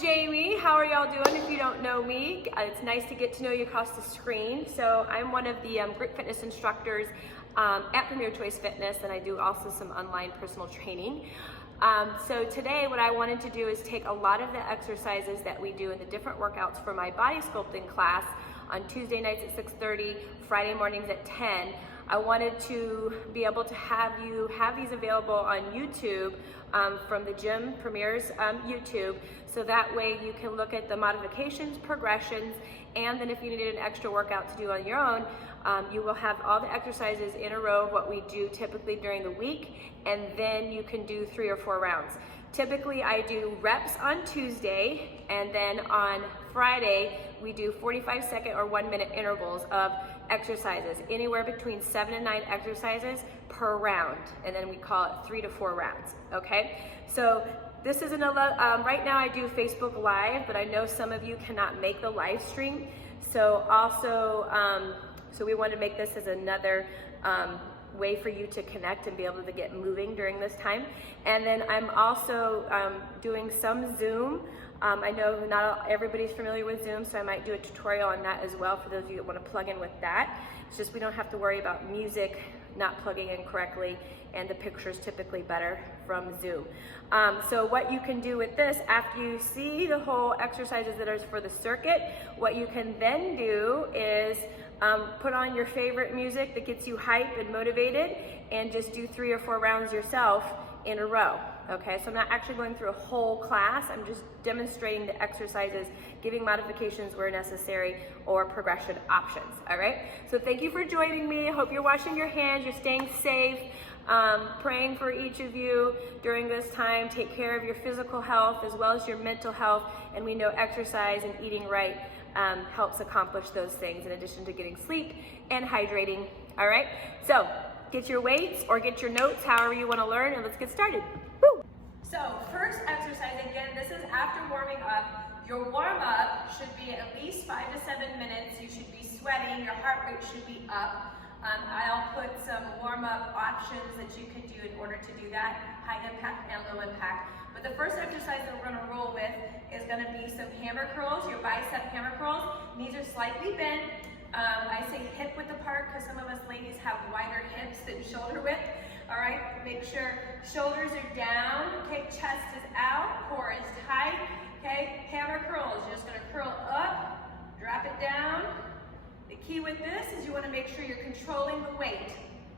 Jamie. How are y'all doing? If you don't know me, it's nice to get to know you across the screen. So I'm one of the group fitness instructors at Premier Choice Fitness, and I do also some online personal training. So today what I wanted to do is take a lot of the exercises that we do in the different workouts for my body sculpting class on Tuesday nights at 6:30, Friday mornings at 10. I wanted to be able to have you have these available on YouTube from the Gym Premier's YouTube, so that way you can look at the modifications, progressions, and then if you needed an extra workout to do on your own, you will have all the exercises in a row of what we do typically during the week, and then you can do 3 or 4 rounds. Typically I do reps on Tuesday, and then on Friday we do 45-second or 1-minute intervals of exercises, anywhere between 7 and 9 exercises per round, and then we call it 3 to 4 rounds, okay? So this is right now I do Facebook Live, but I know some of you cannot make the live stream, so also, so we want to make this as another way for you to connect and be able to get moving during this time. And then I'm also doing some Zoom. I know not everybody's familiar with Zoom, so I might do a tutorial on that as well for those of you that want to plug in with that. It's just we don't have to worry about music not plugging in correctly, and the picture's typically better from Zoom. So what you can do with this, after you see the whole exercises that are for the circuit, what you can then do is put on your favorite music that gets you hype and motivated, and just do 3 or 4 rounds yourself in a row. Okay, so I'm not actually going through a whole class, I'm just demonstrating the exercises, giving modifications where necessary, or progression options, all right? So thank you for joining me. I hope you're washing your hands, you're staying safe, praying for each of you during this time. Take care of your physical health as well as your mental health, and we know exercise and eating right helps accomplish those things, in addition to getting sleep and hydrating, all right? So get your weights or get your notes, however you want to learn, and let's get started. Woo! So first exercise, again, this is after warming up. Your warm-up should be at least 5 to 7 minutes. You should be sweating, your heart rate should be up. I'll put some warm-up options that you can do in order to do that, high impact and low impact. But the first exercise that we're going to roll with is going to be some hammer curls, your bicep hammer curls. Knees are slightly bent. I say hip width apart because some of us ladies have wider hips than shoulder width. All right, make sure shoulders are down, okay, chest is out, core is tight, okay, hammer curls. You're just going to curl up, drop it down. The key with this is you want to make sure you're controlling the weight,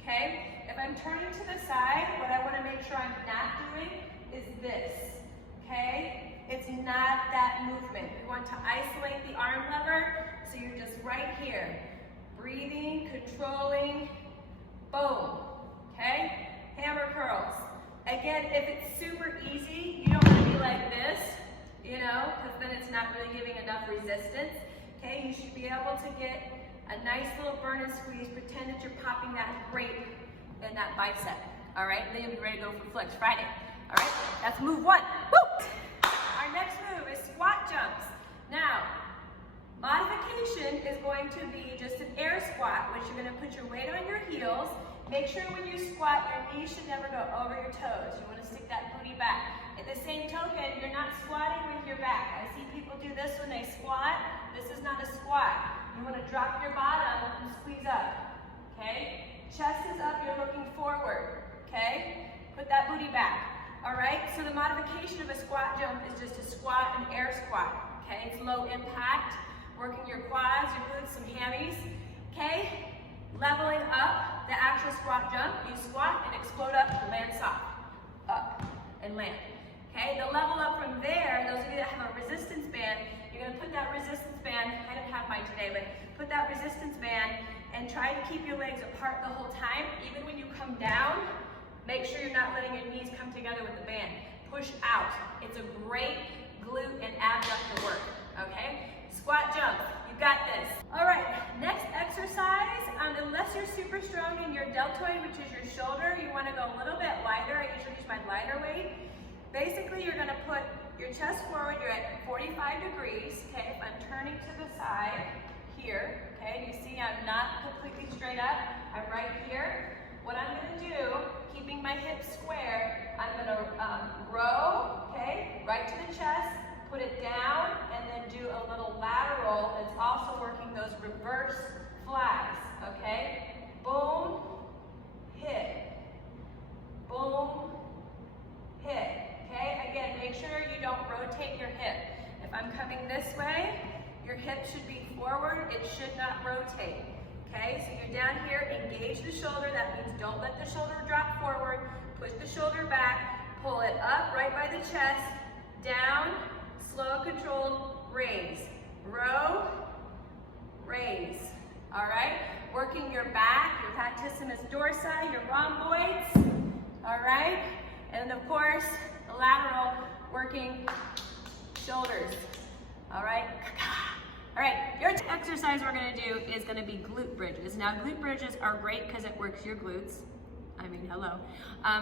okay? If I'm turning to the side, what I want to make sure I'm not doing is this, okay? It's not that movement. We want to isolate the arm lever, so you're just right here. Breathing, controlling, boom, okay? Hammer curls. Again, if it's super easy, you don't want to be like this, you know, because then it's not really giving enough resistance. Okay, you should be able to get a nice little burn and squeeze. Pretend that you're popping that grape in that bicep. All right, then you'll be ready to go for Flex Friday. All right, that's move 1. Woo! Our next move is squat jumps. Now, modification is going to be just an air squat, which you're going to put your weight on your heels. Make sure when you squat, your knees should never go over your toes. You want to stick that booty back. At the same token, you're not squatting with your back. I see people do this when they squat. This is not a squat. You want to drop your bottom and squeeze up, okay? Chest is up, you're looking forward, okay? Put that booty back, all right? So the modification of a squat jump is just a squat and air squat, okay? It's low impact, working your quads, your glutes, some hammies, okay? Leveling up the actual squat jump, you squat and explode up and land soft, up and land. Okay, the level up from there, those of you that have a resistance band, you're going to put that resistance band, I didn't have mine today, but put that resistance band and try to keep your legs apart the whole time. Even when you come down, make sure you're not letting your knees come together with the band. Push out. It's a great glute and abductor work, okay? Squat jump, you got this. All right, next exercise, unless you're super strong in your deltoid, which is your shoulder, you want to go a little bit lighter. I usually use my lighter weight. Basically, you're going to put your chest forward, you're at 45 degrees, okay? If I'm turning to the side here, okay, you see I'm not completely straight up, I'm right here. What I'm going to do, keeping my hips square, I'm going to row, okay, right to the chest, put it down. reverse flags, okay? Boom, hit, boom, hit, okay? Again, make sure you don't rotate your hip. If I'm coming this way, your hip should be forward, it should not rotate, okay? So you're down here, engage the shoulder, that means don't let the shoulder drop forward, push the shoulder back, pull it up right by the chest, down, slow, controlled, raise, row, raise, all right? Working your back, your latissimus dorsi, your rhomboids, all right? And of course, the lateral, working shoulders, all right? All right, your exercise we're gonna do is gonna be glute bridges. Now, glute bridges are great because it works your glutes. I mean, hello.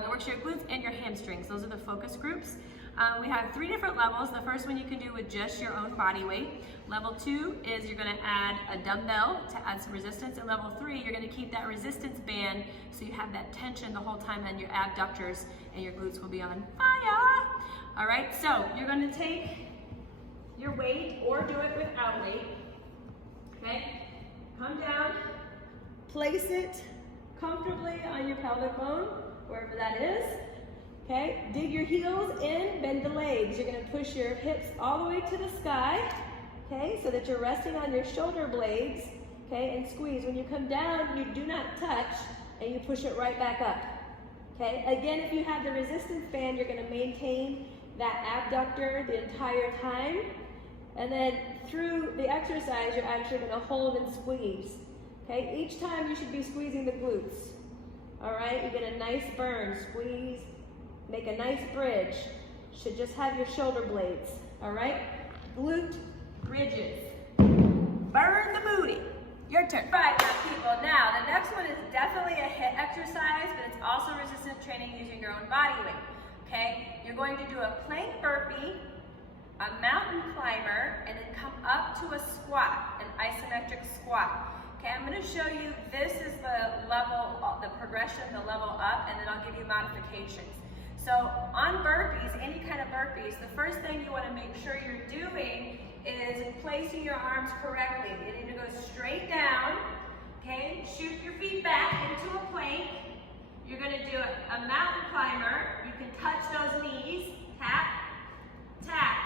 It works your glutes and your hamstrings. Those are the focus groups. We have 3 different levels. The first one you can do with just your own body weight. Level 2 is you're gonna add a dumbbell to add some resistance. And level 3, you're gonna keep that resistance band so you have that tension the whole time and your abductors and your glutes will be on fire. All right, so you're gonna take your weight or do it without weight, okay? Come down, place it comfortably on your pelvic bone, wherever that is. Okay, dig your heels in, bend the legs. You're gonna push your hips all the way to the sky, okay, so that you're resting on your shoulder blades, okay, and squeeze. When you come down, you do not touch, and you push it right back up, okay? Again, if you have the resistance band, you're gonna maintain that abductor the entire time, and then through the exercise, you're actually gonna hold and squeeze, okay? Each time you should be squeezing the glutes, all right? You get a nice burn, squeeze, make a nice bridge. Should just have your shoulder blades, all right? Glute bridges. Burn the booty. Your turn. All right, my people. Now, the next one is definitely a HIIT exercise, but it's also resistance training using your own body weight, okay? You're going to do a plank burpee, a mountain climber, and then come up to a squat, an isometric squat. Okay, I'm going to show you, this is the level, the progression, the level up, and then I'll give you modifications. So on burpees, any kind of burpees, the first thing you want to make sure you're doing is placing your arms correctly. You need to go straight down, okay? Shoot your feet back into a plank. You're going to do a mountain climber. You can touch those knees, tap, tap.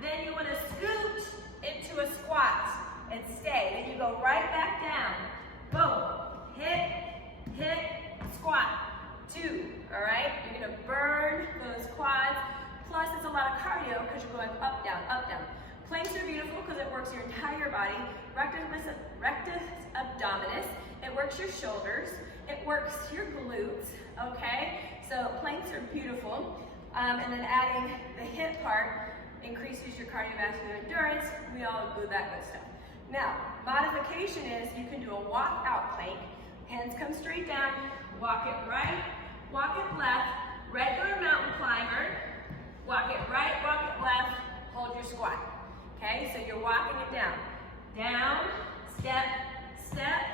Then you want to scoot into a squat and stay. Then you go right back down. Boom, hit, hit, squat. 2, all right? You're gonna burn those quads, plus it's a lot of cardio because you're going up, down, up, down. Planks are beautiful because it works your entire body. Rectus abdominis, it works your shoulders, it works your glutes, okay? So planks are beautiful. And then adding the hip part increases your cardiovascular endurance. We all do that good stuff. Now, modification is you can do a walk out plank. Hands come straight down, walk it right, walk it left, regular mountain climber, walk it right, walk it left, hold your squat. Okay, so you're walking it down. Down, step, step,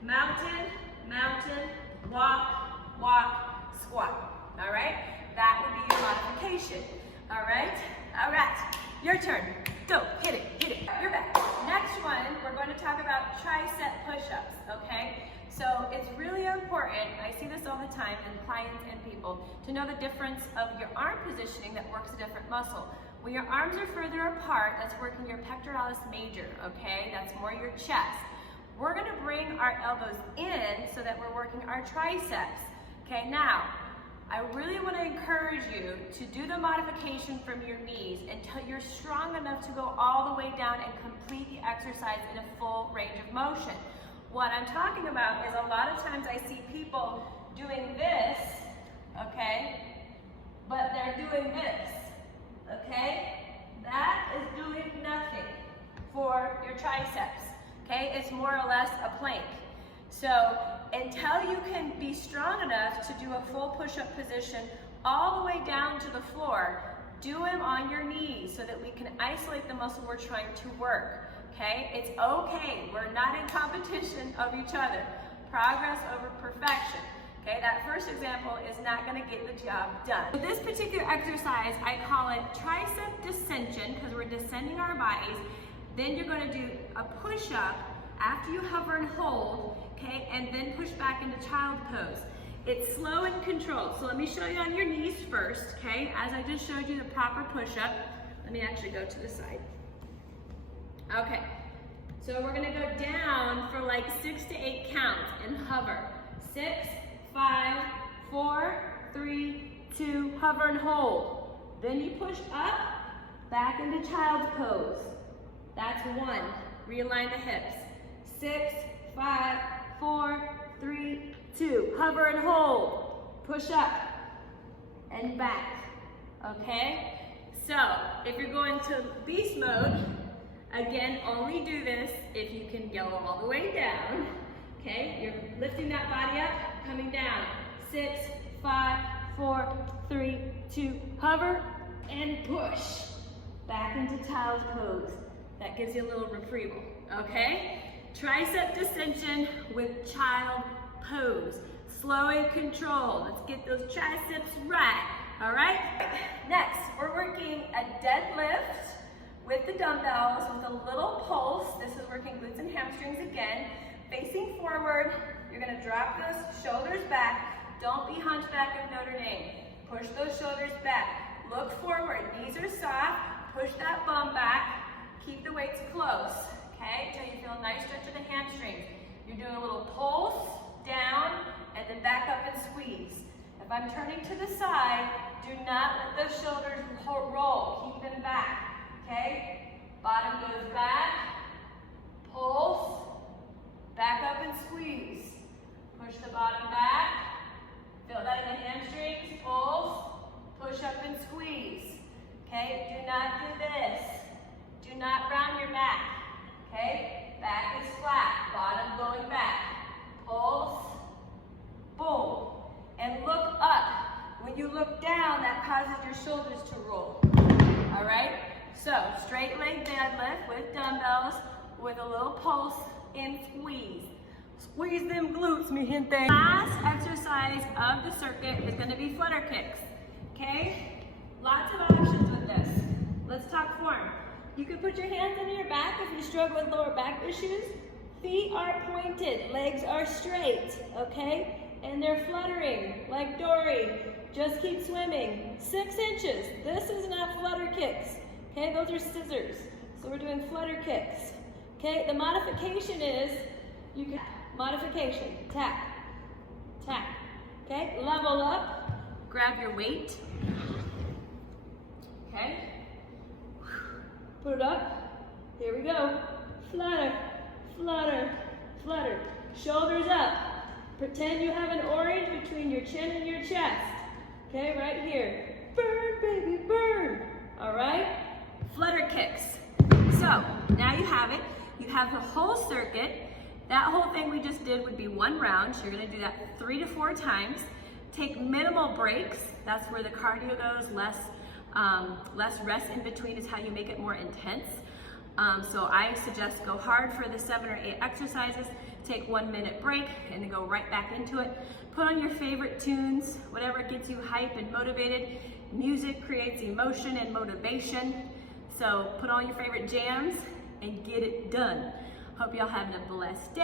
mountain, mountain, walk, walk, squat. All right, that would be your modification. All right, your turn. Go, hit it, you're back. Next one, we're going to talk about tricep push-ups, okay? So it's really important, I see this all the time in clients and people, to know the difference of your arm positioning that works a different muscle. When your arms are further apart, that's working your pectoralis major, okay? That's more your chest. We're gonna bring our elbows in so that we're working our triceps. Okay, now, I really wanna encourage you to do the modification from your knees until you're strong enough to go all the way down and complete the exercise in a full range of motion. What I'm talking about is a lot of times I see people doing this, okay, but they're doing this, okay? That is doing nothing for your triceps, okay? It's more or less a plank. So until you can be strong enough to do a full push-up position all the way down to the floor, do them on your knees so that we can isolate the muscle we're trying to work. Okay, it's okay. We're not in competition of each other. Progress over perfection. Okay, that first example is not going to get the job done. With this particular exercise, I call it tricep descension because we're descending our bodies. Then you're going to do a push-up after you hover and hold, okay, and then push back into child pose. It's slow and controlled. So let me show you on your knees first, okay? As I just showed you the proper push-up. Let me actually go to the side. Okay, so we're gonna go down for like 6 to 8 counts and hover. 6, 5, 4, 3, 2, hover and hold. Then you push up, back into child's pose. That's 1. Realign the hips. 6, 5, 4, 3, 2. Hover and hold. Push up and back. Okay? So, if you're going to beast mode, again, only do this if you can go all the way down. Okay? You're lifting that body up, coming down. 6, 5, 4, 3, 2. Hover and push. Back into child's pose. That gives you a little retrieval. Okay? Tricep descension with child pose. Slow and controlled. Let's get those triceps right. All right? Next, we're working a deadlift with the dumbbells with a little pulse. This is working glutes and hamstrings again. Facing forward, you're gonna drop those shoulders back. Don't be hunchback of Notre Dame. Push those shoulders back. Look forward, knees are soft. Push that bum back. Keep the weights close, okay? Until you feel a nice stretch of the hamstrings. You're doing a little pulse, down, and then back up and squeeze. If I'm turning to the side, do not let those shoulders roll. Keep them back, okay? Bottom goes back, pulse, back up and squeeze. Push the bottom back, feel that in the hamstrings, pulse, push up and squeeze. Okay, do not do this. Do not round your back. Okay, back is flat, bottom going back. Pulse, boom. And look up. When you look down, that causes your shoulders to roll. All right? So, straight leg deadlift with dumbbells with a little pulse and squeeze. Squeeze them glutes, mi gente. Last exercise of the circuit is going to be flutter kicks. Okay? Lots of options with this. Let's talk form. You can put your hands under your back if you struggle with lower back issues. Feet are pointed, legs are straight, okay? And they're fluttering like Dory. Just keep swimming. 6 inches. This is not flutter kicks. Okay, those are scissors. So we're doing flutter kicks. Okay, the modification is you can modification. Tap. Tap. Okay, level up. Grab your weight. Okay. Put it up. Here we go. Flutter, flutter, flutter. Shoulders up. Pretend you have an orange between your chin and your chest. Okay, right here. Burn, baby, burn. All right? Flutter kicks. So, now you have it. You have the whole circuit. That whole thing we just did would be 1 round. So you're gonna do that 3 to 4 times. Take minimal breaks. That's where the cardio goes. Less rest in between is how you make it more intense. So I suggest go hard for the 7 or 8 exercises, take 1 minute break, and then go right back into it. Put on your favorite tunes, whatever gets you hype and motivated. Music creates emotion and motivation. So put on your favorite jams and get it done. Hope y'all having a blessed day.